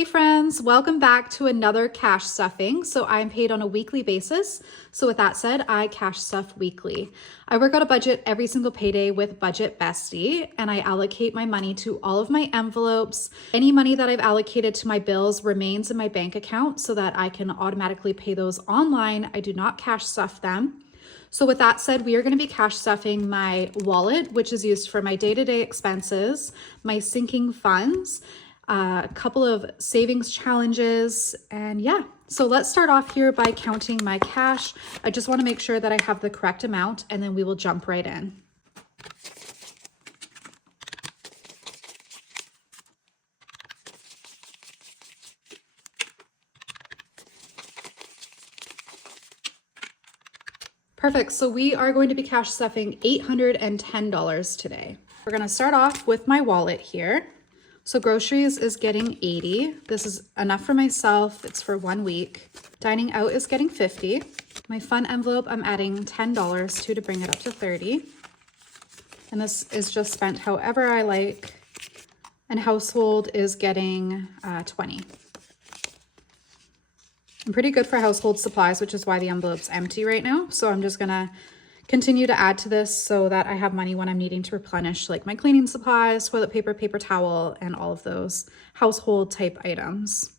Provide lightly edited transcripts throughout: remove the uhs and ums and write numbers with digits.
Hey friends, welcome back to another cash stuffing. So I'm paid on a weekly basis. So with that said, I cash stuff weekly. I work on a budget every single payday with Budget Bestie, and I allocate my money to all of my envelopes. Any money that I've allocated to my bills remains in my bank account so that I can automatically pay those online. I do not cash stuff them. So with that said, we are going to be cash stuffing my wallet, which is used for my day-to-day expenses, my sinking funds, a couple of savings challenges, and yeah. So let's start off here by counting my cash. I just want to make sure that I have the correct amount, and then we will jump right in. Perfect. So we are going to be cash stuffing $810 today. We're going to start off with my wallet here. So groceries is getting 80. This is enough for myself. It's for 1 week. Dining out is getting 50. My fun envelope, I'm adding $10 to bring it up to 30. And this is just spent however I like. And household is getting 20. I'm pretty good for household supplies, which is why the envelope's empty right now. So I'm just gonna continue to add to this so that I have money when I'm needing to replenish like my cleaning supplies, toilet paper, paper towel, and all of those household type items.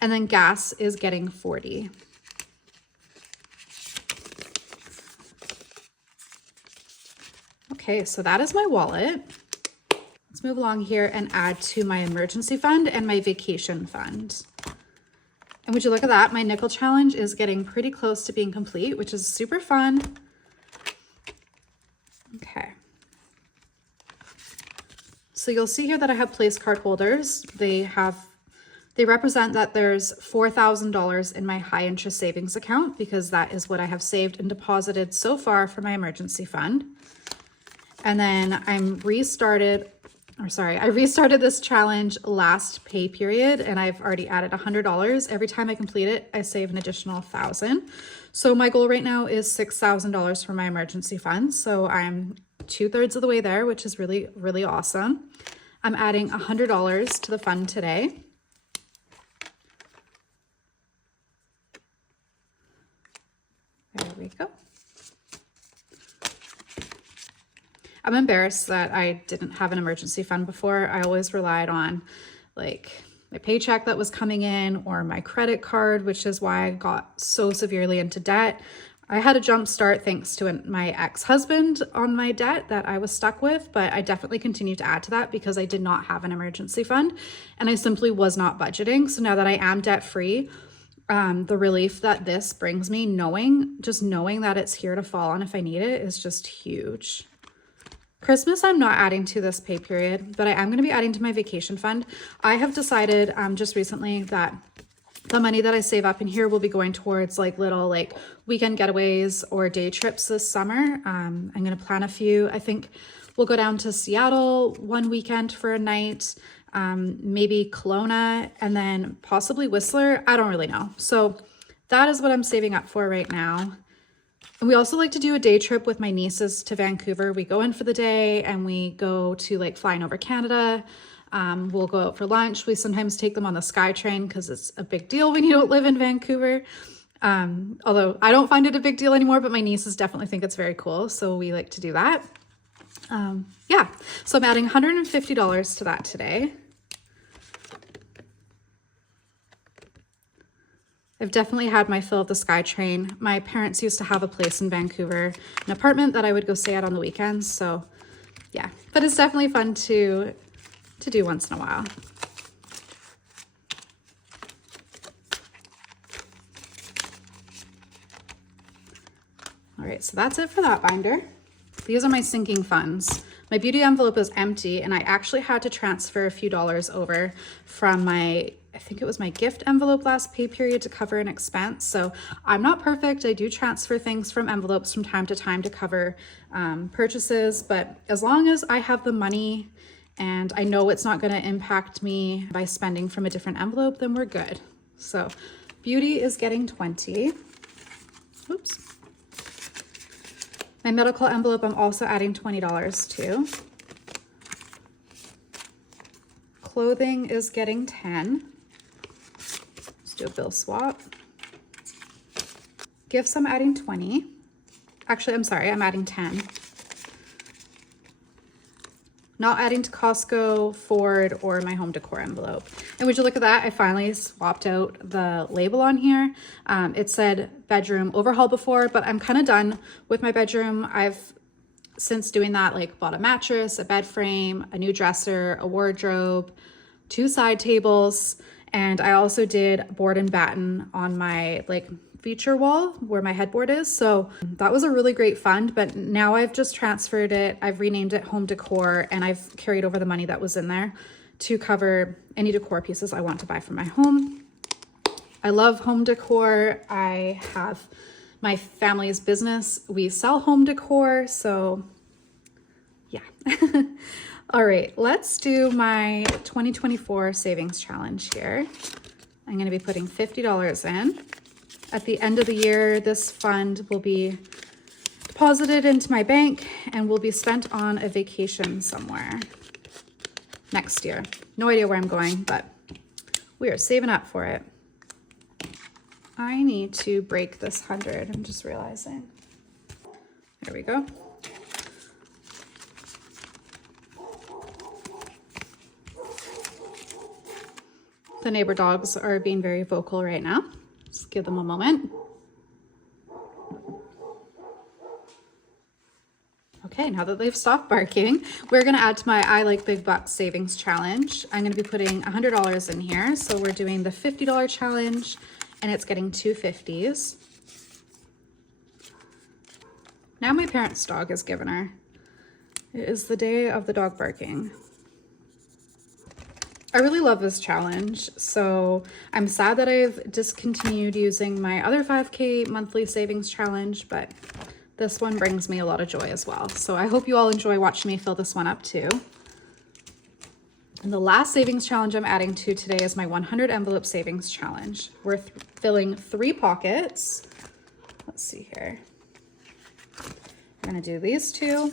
And then gas is getting 40. Okay, so that is my wallet. Let's move along here and add to my emergency fund and my vacation fund. And would you look at that? My nickel challenge is getting pretty close to being complete, which is super fun. Okay. So you'll see here that I have place card holders. They represent that there's $4,000 in my high interest savings account because that is what I have saved and deposited so far for my emergency fund. And then I restarted this challenge last pay period, and I've already added $100. Every time I complete it, I save an additional $1,000. So my goal right now is $6,000 for my emergency fund. So I'm 2/3 of the way there, which is really, really awesome. I'm adding $100 to the fund today. There we go. I'm embarrassed that I didn't have an emergency fund before. I always relied on like my paycheck that was coming in or my credit card, which is why I got so severely into debt. I had a jump start thanks to my ex-husband on my debt that I was stuck with, but I definitely continued to add to that because I did not have an emergency fund and I simply was not budgeting. So now that I am debt-free, the relief that this brings me, knowing that it's here to fall on if I need it, is just huge. Christmas, I'm not adding to this pay period, but I am going to be adding to my vacation fund. I have decided just recently that the money that I save up in here will be going towards like little like weekend getaways or day trips this summer. I'm going to plan a few. I think we'll go down to Seattle one weekend for a night, maybe Kelowna, and then possibly Whistler. I don't really know. So that is what I'm saving up for right now. And we also like to do a day trip with my nieces to Vancouver. We go in for the day and we go to like flying over Canada. We'll go out for lunch. We sometimes take them on the SkyTrain because it's a big deal when you don't live in Vancouver. Although I don't find it a big deal anymore, but my nieces definitely think it's very cool. So we like to do that. Yeah, so I'm adding $150 to that today. I've definitely had my fill of the SkyTrain. My parents used to have a place in Vancouver, an apartment that I would go stay at on the weekends. So yeah, but it's definitely fun to do once in a while. All right, so that's it for that binder. These are my sinking funds. My beauty envelope is empty and I actually had to transfer a few dollars over from I think it was my gift envelope last pay period to cover an expense. So I'm not perfect. I do transfer things from envelopes from time to time to cover purchases, but as long as I have the money and I know it's not going to impact me by spending from a different envelope, then we're good. So beauty is getting 20. Oops. My medical envelope, I'm also adding $20 to. Clothing is getting 10. do a bill swap. Gifts, I'm adding 20. Actually, I'm sorry, I'm adding 10. Not adding to Costco, Ford, or my home decor envelope. And would you look at that? I finally swapped out the label on here. It said bedroom overhaul before, but I'm kind of done with my bedroom. I've, since doing that, like bought a mattress, a bed frame, a new dresser, a wardrobe, 2 side tables, and I also did board and batten on my like feature wall where my headboard is. So that was a really great fund, but now I've just transferred it. I've renamed it home decor, and I've carried over the money that was in there to cover any decor pieces I want to buy for my home. I love home decor. I have my family's business. We sell home decor. So yeah. All right, let's do my 2024 savings challenge here. I'm going to be putting $50 in. At the end of the year, this fund will be deposited into my bank and will be spent on a vacation somewhere next year. No idea where I'm going, but we are saving up for it. I need to break this 100. I'm just realizing. There we go. The neighbor dogs are being very vocal right now. Just give them a moment. Okay, now that they've stopped barking, we're gonna add to my I Like Big Bucks savings challenge. I'm gonna be putting $100 in here. So we're doing the $50 challenge, and it's getting 2 50s. Now my parents' dog is giving her. It is the day of the dog barking. I really love this challenge, so I'm sad that I've discontinued using my other 5K monthly savings challenge, but this one brings me a lot of joy as well. So I hope you all enjoy watching me fill this one up too. And the last savings challenge I'm adding to today is my 100 envelope savings challenge. We're filling 3 pockets. Let's see here. I'm gonna do these 2.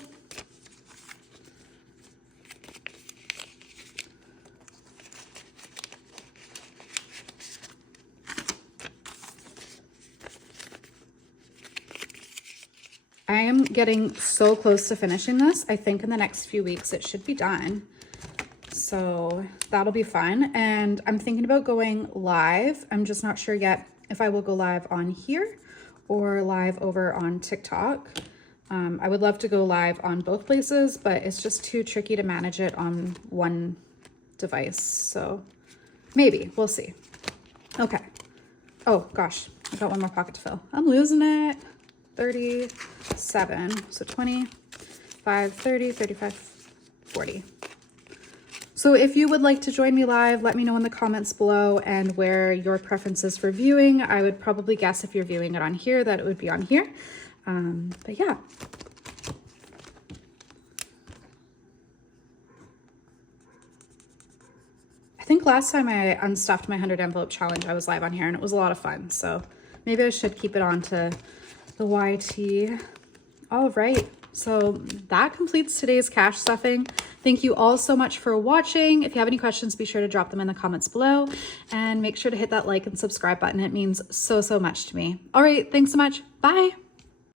I am getting so close to finishing this. I think in the next few weeks it should be done. So that'll be fun. And I'm thinking about going live. I'm just not sure yet if I will go live on here or live over on TikTok. I would love to go live on both places, but it's just too tricky to manage it on one device. So maybe, we'll see. Okay. Oh gosh, I got one more pocket to fill. I'm losing it. 37, so 25, 30, 35, 40. So if you would like to join me live, let me know in the comments below and where your preference is for viewing. I would probably guess if you're viewing it on here that it would be on here. But yeah. I think last time I unstuffed my 100 envelope challenge, I was live on here and it was a lot of fun. So maybe I should keep it on to the YT. All right, so that completes today's cash stuffing. Thank you all so much for watching. If you have any questions, be sure to drop them in the comments below and make sure to hit that like and subscribe button. It means so much to me. All right, thanks so much. Bye.